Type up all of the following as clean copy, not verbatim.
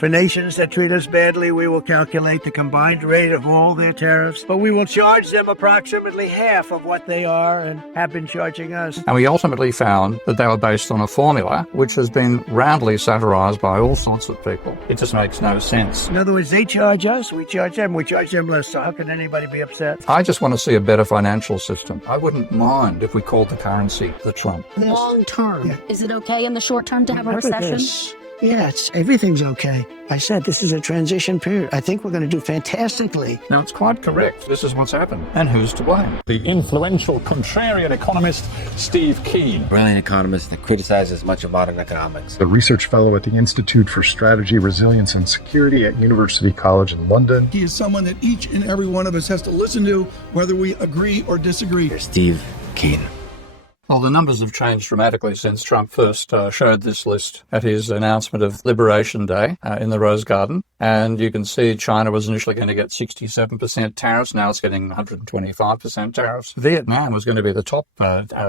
For nations that treat us badly, we will calculate the combined rate of all their tariffs, but we will charge them approximately half of what they are and have been charging us. And we ultimately found that they were based on a formula which has been roundly satirized by all sorts of people. It just makes no sense. In other words, they charge us, we charge them less. So how can anybody be upset? I just want to see a better financial system. I wouldn't mind if we called the currency the Trump. Long term. Is it okay in the short term to have a recession? Yeah, everything's okay. I said this is a transition period. I think we're going to do fantastically. Now, it's quite correct. This is what's happened. And who's to blame? The influential contrarian economist, Steve Keen. Brilliant economist that criticizes much of modern economics. A research fellow at the Institute for Strategy, Resilience and Security at University College in London. He is someone that each and every one of us has to listen to, whether we agree or disagree. Here's Steve Keen. Well, the numbers have changed dramatically since Trump first showed this list at his announcement of Liberation Day in the Rose Garden. And you can see China was initially going to get 67% tariffs. Now it's getting 125% tariffs. Vietnam was going to be the top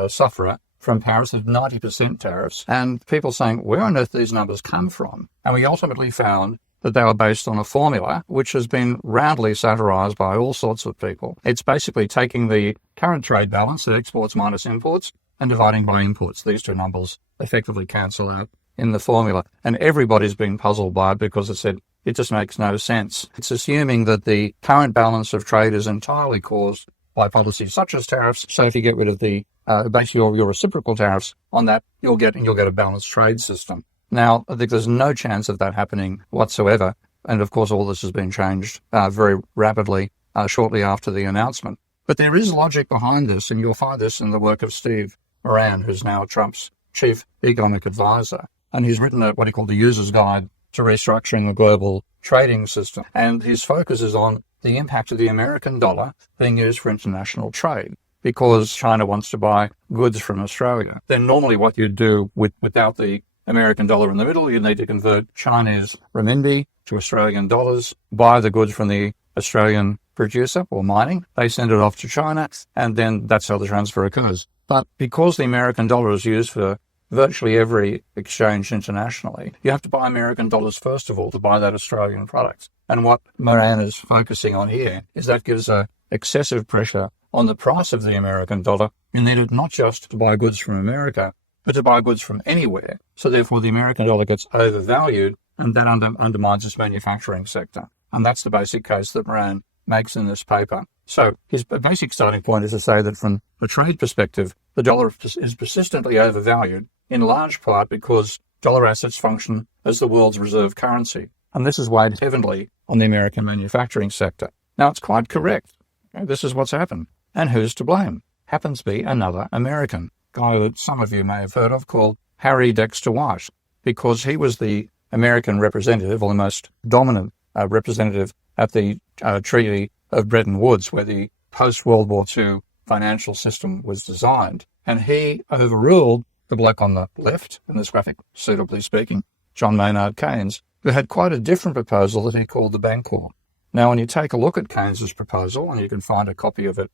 sufferer from tariffs of 90% tariffs. And people saying, where on earth these numbers come from? And we ultimately found that they were based on a formula which has been roundly satirized by all sorts of people. It's basically taking the current trade balance, the exports minus imports, and dividing by imports. These two numbers effectively cancel out in the formula. And everybody's been puzzled by it because it said it just makes no sense. It's assuming that the current balance of trade is entirely caused by policies such as tariffs. So if you get rid of the basically your reciprocal tariffs on that, you'll get a balanced trade system. Now, I think there's no chance of that happening whatsoever. And of course, all this has been changed very rapidly shortly after the announcement. But there is logic behind this, and you'll find this in the work of Steve Moran, who's now Trump's chief economic advisor. And he's written what he called the User's Guide to Restructuring the Global Trading System. And his focus is on the impact of the American dollar being used for international trade. Because China wants to buy goods from Australia, then normally what you'd do without the American dollar in the middle, you need to convert Chinese renminbi to Australian dollars, buy the goods from the Australian producer or mining. They send it off to China, and then that's how the transfer occurs. But because the American dollar is used for virtually every exchange internationally, you have to buy American dollars first of all to buy that Australian product. And what Moran is focusing on here is that gives excessive pressure on the price of the American dollar. You need it not just to buy goods from America, but to buy goods from anywhere. So therefore the American dollar gets overvalued, and that undermines its manufacturing sector. And that's the basic case that Moran makes in this paper. So his basic starting point is to say that from a trade perspective, the dollar is persistently overvalued, in large part because dollar assets function as the world's reserve currency. And this has weighed heavily on the American manufacturing sector. Now, it's quite correct. Okay, this is what's happened. And who's to blame? Happens to be another American, guy that some of you may have heard of called Harry Dexter White, because he was the American representative, or the most dominant representative at the Treaty of Bretton Woods, where the post-World War II financial system was designed. And he overruled the bloke on the left, in this graphic, suitably speaking, John Maynard Keynes, who had quite a different proposal that he called the Bancorp. Now, when you take a look at Keynes's proposal, and you can find a copy of it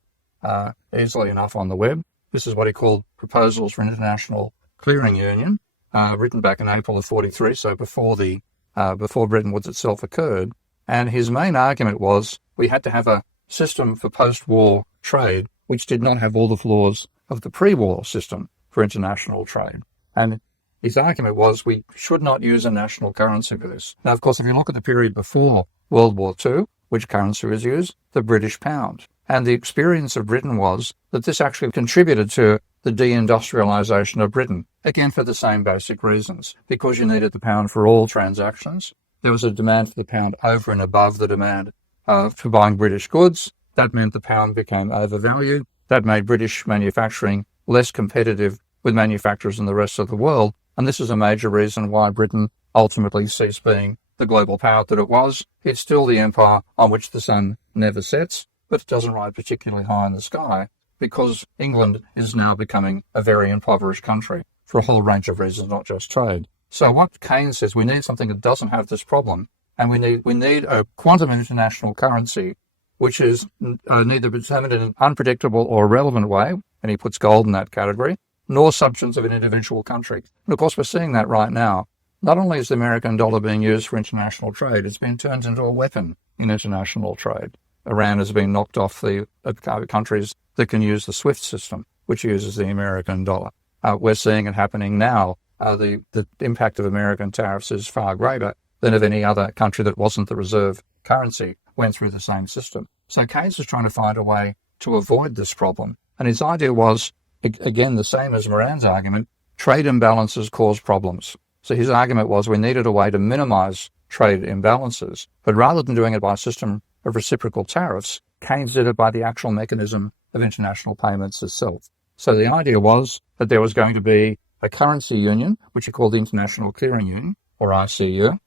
easily enough on the web, this is what he called Proposals for International Clearing Union, written back in April of 43, so before Bretton Woods itself occurred. And his main argument was we had to have a system for post-war trade which did not have all the flaws of the pre-war system for international trade. And his argument was we should not use a national currency for this. Now, of course, if you look at the period before World War II, which currency was used? The British pound. And the experience of Britain was that this actually contributed to the deindustrialization of Britain, again for the same basic reasons. Because you needed the pound for all transactions, there was a demand for the pound over and above the demand for buying British goods. That meant the pound became overvalued. That made British manufacturing less competitive with manufacturers in the rest of the world. And this is a major reason why Britain ultimately ceased being the global power that it was. It's still the empire on which the sun never sets, but it doesn't rise particularly high in the sky because England is now becoming a very impoverished country for a whole range of reasons, not just trade. So what Keynes says, we need something that doesn't have this problem, and we need a quantum international currency which is neither determined in an unpredictable or irrelevant way, and he puts gold in that category, nor substance of an individual country. And of course, we're seeing that right now not only is the American dollar being used for international trade, it's been turned into a weapon in international trade. Iran has been knocked off the countries that can use the SWIFT system, which uses the American dollar. We're seeing it happening now. The impact of American tariffs is far greater than if any other country that wasn't the reserve currency went through the same system. So Keynes was trying to find a way to avoid this problem. And his idea was, again, the same as Moran's argument, trade imbalances cause problems. So his argument was we needed a way to minimize trade imbalances. But rather than doing it by a system of reciprocal tariffs, Keynes did it by the actual mechanism of international payments itself. So the idea was that there was going to be a currency union, which he called the International Clearing Union, or ICU.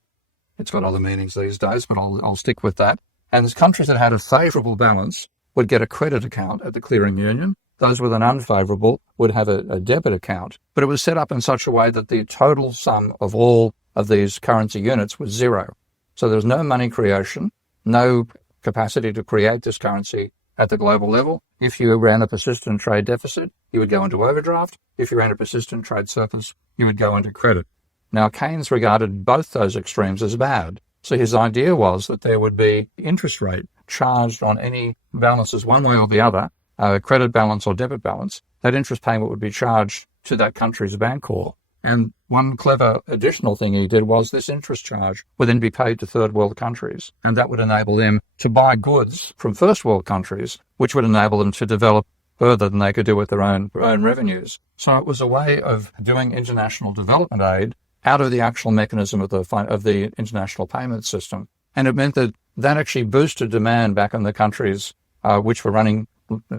It's got other meanings these days, but I'll stick with that. And the countries that had a favourable balance would get a credit account at the clearing union. Those with an unfavourable would have a debit account. But it was set up in such a way that the total sum of all of these currency units was zero. So there was no money creation, no capacity to create this currency at the global level. If you ran a persistent trade deficit, you would go into overdraft. If you ran a persistent trade surplus, you would go into credit. Now, Keynes regarded both those extremes as bad. So his idea was that there would be interest rate charged on any balances one way or the other, credit balance or debit balance. That interest payment would be charged to that country's bancor. And one clever additional thing he did was this interest charge would then be paid to third world countries. And that would enable them to buy goods from first world countries, which would enable them to develop further than they could do with their own revenues. So it was a way of doing international development aid out of the actual mechanism of the international payment system. And it meant that actually boosted demand back in the countries which were running,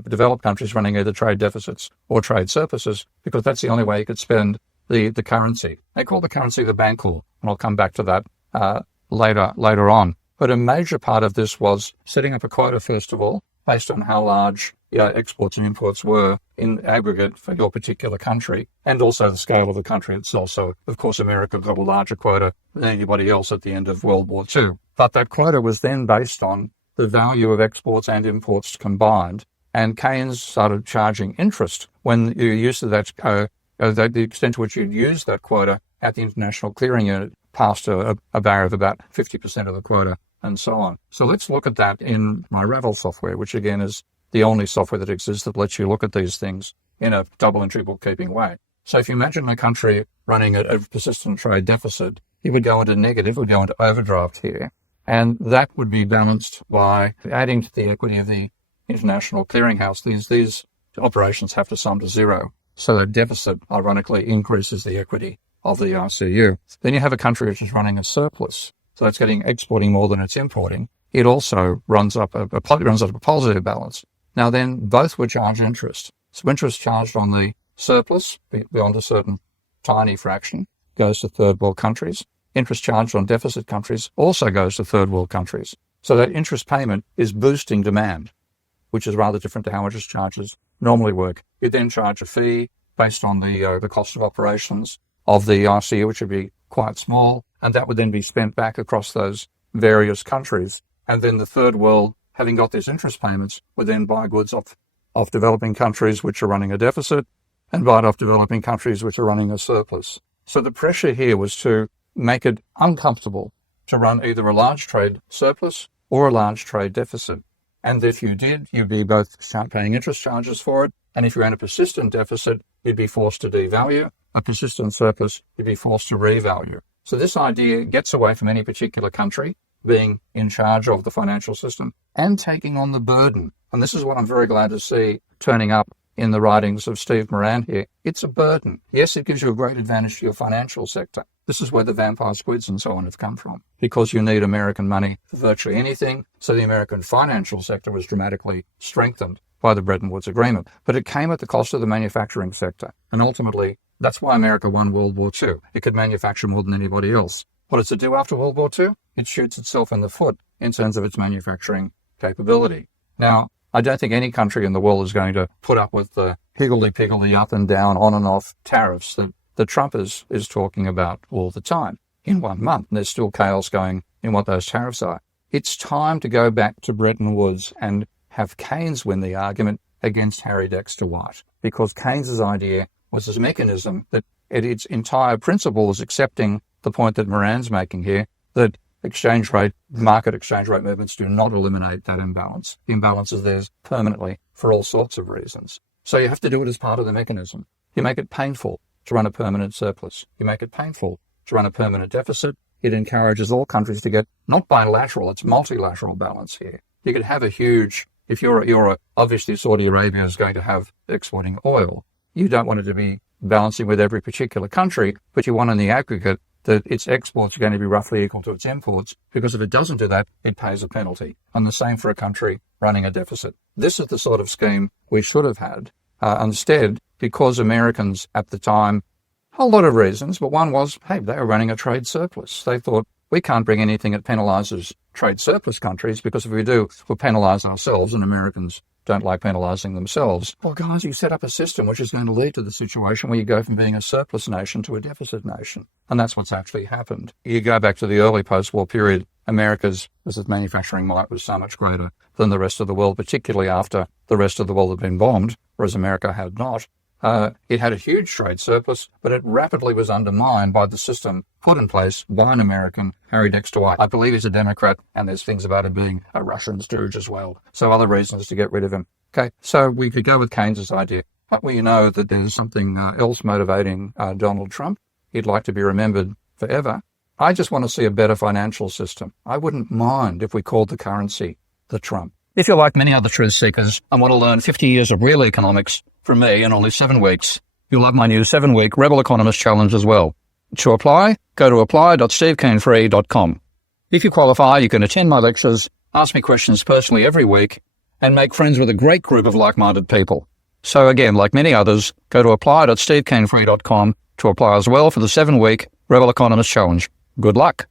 developed countries running either trade deficits or trade surpluses, because that's the only way you could spend the currency. They call the currency the bancor, and I'll come back to that later on. But a major part of this was setting up a quota, first of all, based on how large exports and imports were in aggregate for your particular country, and also the scale of the country itself. So, of course, America got a larger quota than anybody else at the end of World War II. But that quota was then based on the value of exports and imports combined, and Keynes started charging interest when you used that, the extent to which you'd use that quota at the International Clearing Unit past a barrier of about 50% of the quota, and so on. So let's look at that in my Ravel software, which again is the only software that exists that lets you look at these things in a double entry bookkeeping way. So if you imagine a country running a persistent trade deficit, it would go into negative, would go into overdraft here, and that would be balanced by adding to the equity of the International Clearinghouse. These operations have to sum to zero. So that deficit, ironically, increases the equity of the ICU. Then you have a country which is running a surplus. So it's exporting more than it's importing. It also runs up a positive balance. Now then, both would charge interest. So interest charged on the surplus beyond a certain tiny fraction goes to third world countries. Interest charged on deficit countries also goes to third world countries. So that interest payment is boosting demand, which is rather different to how interest charges normally work. You then charge a fee based on the cost of operations of the ICU, which would be quite small, and that would then be spent back across those various countries. And then the third world, having got these interest payments, would then buy goods off developing countries which are running a deficit and buy it off developing countries which are running a surplus. So the pressure here was to make it uncomfortable to run either a large trade surplus or a large trade deficit. And if you did, you'd be both paying interest charges for it, and if you ran a persistent deficit, you'd be forced to devalue. A persistent surplus, you'd be forced to revalue. So this idea gets away from any particular country being in charge of the financial system and taking on the burden. And this is what I'm very glad to see turning up in the writings of Steve Moran here. It's a burden. Yes, it gives you a great advantage to your financial sector. This is where the vampire squids and so on have come from, because you need American money for virtually anything. So the American financial sector was dramatically strengthened by the Bretton Woods Agreement. But it came at the cost of the manufacturing sector. And ultimately, that's why America won World War II. It could manufacture more than anybody else. What does it do after World War II? It shoots itself in the foot in terms of its manufacturing capability. Now, I don't think any country in the world is going to put up with the higgledy-piggledy up and down, on and off tariffs that Trump is talking about all the time in 1 month. And there's still chaos going in what those tariffs are. It's time to go back to Bretton Woods and have Keynes win the argument against Harry Dexter White, because Keynes's idea was this mechanism that its entire principle was accepting the point that Moran's making here, that market exchange rate movements do not eliminate that imbalance. The imbalance is there permanently for all sorts of reasons. So you have to do it as part of the mechanism. You make it painful to run a permanent surplus. You make it painful to run a permanent deficit. It encourages all countries to get not bilateral, it's multilateral balance here. You could have a huge, if obviously Saudi Arabia is going to have exporting oil. You don't want it to be balancing with every particular country, but you want in the aggregate that its exports are going to be roughly equal to its imports, because if it doesn't do that, it pays a penalty. And the same for a country running a deficit. This is the sort of scheme we should have had. Instead, because Americans at the time, a lot of reasons, but one was, hey, they were running a trade surplus. They thought, we can't bring anything that penalises trade surplus countries, because if we do, we'll penalise ourselves, and Americans don't like penalising themselves. Well, guys, you set up a system which is going to lead to the situation where you go from being a surplus nation to a deficit nation. And that's what's actually happened. You go back to the early post-war period, America's manufacturing might was so much greater than the rest of the world, particularly after the rest of the world had been bombed, whereas America had not. It had a huge trade surplus, but it rapidly was undermined by the system put in place by an American, Harry Dexter White. I believe he's a Democrat, and there's things about him being a Russian stooge as well. So other reasons to get rid of him. Okay, so we could go with Keynes's idea. But we know that there's something else motivating Donald Trump. He'd like to be remembered forever. I just want to see a better financial system. I wouldn't mind if we called the currency the Trump. If you're like many other truth seekers and want to learn 50 years of real economics from me in only 7 weeks, you'll love my new 7-week Rebel Economist Challenge as well. To apply, go to apply.stevekeenfree.com. If you qualify, you can attend my lectures, ask me questions personally every week, and make friends with a great group of like-minded people. So again, like many others, go to apply.stevekeenfree.com to apply as well for the 7-week Rebel Economist Challenge. Good luck.